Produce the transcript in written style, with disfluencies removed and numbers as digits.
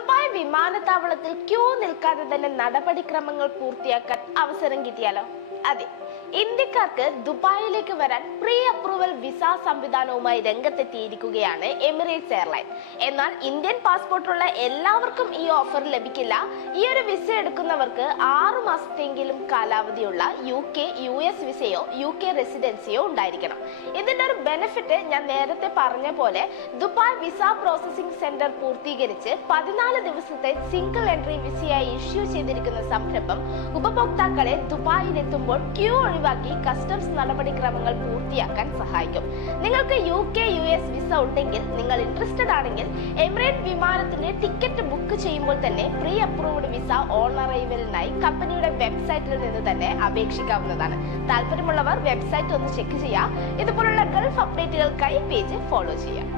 Dubai വിമാനത്താവളത്തിൽ Q നിൽക്കാതെ തന്നെ നടപടിക്രമങ്ങൾ പൂർത്തിയാക്കാൻ അവസരം കിട്ടിയാലോ? അതെ, ഇന്ത്യക്കാർക്ക് ദുബായിലേക്ക് വരാൻ പ്രീ അപ്രൂവൽ വിസ സംവിധാനവുമായി രംഗത്തെത്തിയിരിക്കുകയാണ് എമിറേറ്റ്സ് എയർലൈൻ. എന്നാൽ ഇന്ത്യൻ പാസ്പോർട്ടുള്ള എല്ലാവർക്കും ഈ ഓഫർ ലഭിക്കില്ല. ഈ ഒരു വിസ എടുക്കുന്നവർക്ക് 6 മാസത്തെങ്കിലും കാലാവധിയുള്ള UK, US വിസയോ UK റെസിഡൻസിയോ ഉണ്ടായിരിക്കണം. ഇതിന്റെ ഒരു ബെനിഫിറ്റ് ഞാൻ നേരത്തെ പറഞ്ഞ പോലെ ദുബായ് വിസ പ്രോസസിംഗ് സെന്റർ പൂർത്തീകരിച്ച് 14 ദിവസത്തെ സിംഗിൾ എൻട്രി വിസയായി ഇഷ്യൂ ചെയ്തിരിക്കുന്ന സംരംഭം ഉപഭോക്താക്കളെ ദുബായിലെത്തുമ്പോൾ ക്യൂ ഒഴിവാക്കി കസ്റ്റംസ് നടപടിക്രമങ്ങൾ പൂർത്തിയാക്കാൻ സഹായിക്കും. നിങ്ങൾക്ക് UK, US വിസ ഉണ്ടെങ്കിൽ, നിങ്ങൾ ഇൻട്രസ്റ്റഡ് ആണെങ്കിൽ എമിറേറ്റ് വിമാനത്തിന്റെ ടിക്കറ്റ് ബുക്ക് ചെയ്യുമ്പോൾ തന്നെ പ്രീ അപ്രൂവ്ഡ് വിസ ഓൺ അറൈവലിനായി കമ്പനിയുടെ വെബ്സൈറ്റിൽ നിന്ന് തന്നെ അപേക്ഷിക്കാവുന്നതാണ്. താല്പര്യമുള്ളവർ വെബ്സൈറ്റ് ഒന്ന് ചെക്ക് ചെയ്യുക. ഇതുപോലുള്ള ഗൾഫ് അപ്ഡേറ്റുകൾക്കായി പേജ് ഫോളോ ചെയ്യുക.